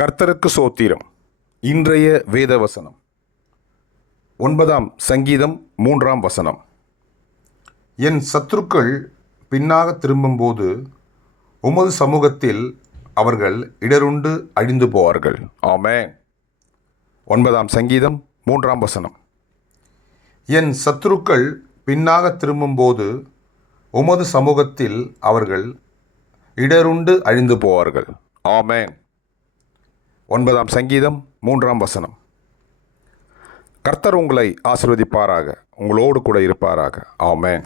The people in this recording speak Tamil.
கர்த்தருக்கு சோத்திரம். இன்றைய வேதவசனம் 9ஆம் சங்கீதம் 3ஆம் வசனம். என் சத்துருக்கள் பின்னாக திரும்பும்போது உமது சமூகத்தில் அவர்கள் இடருண்டு அழிந்து போவார்கள். ஆமென். 9ஆம் சங்கீதம் 3ஆம் வசனம். என் சத்துருக்கள் பின்னாக திரும்பும்போது உமது சமூகத்தில் அவர்கள் இடருண்டு அழிந்து போவார்கள். ஆமென். 9ஆம் சங்கீதம் 3ஆம் வசனம். கர்த்தர் உங்களை ஆசீர்வதிப்பாராக, உங்களோடு கூட இருப்பாராக. ஆமென்.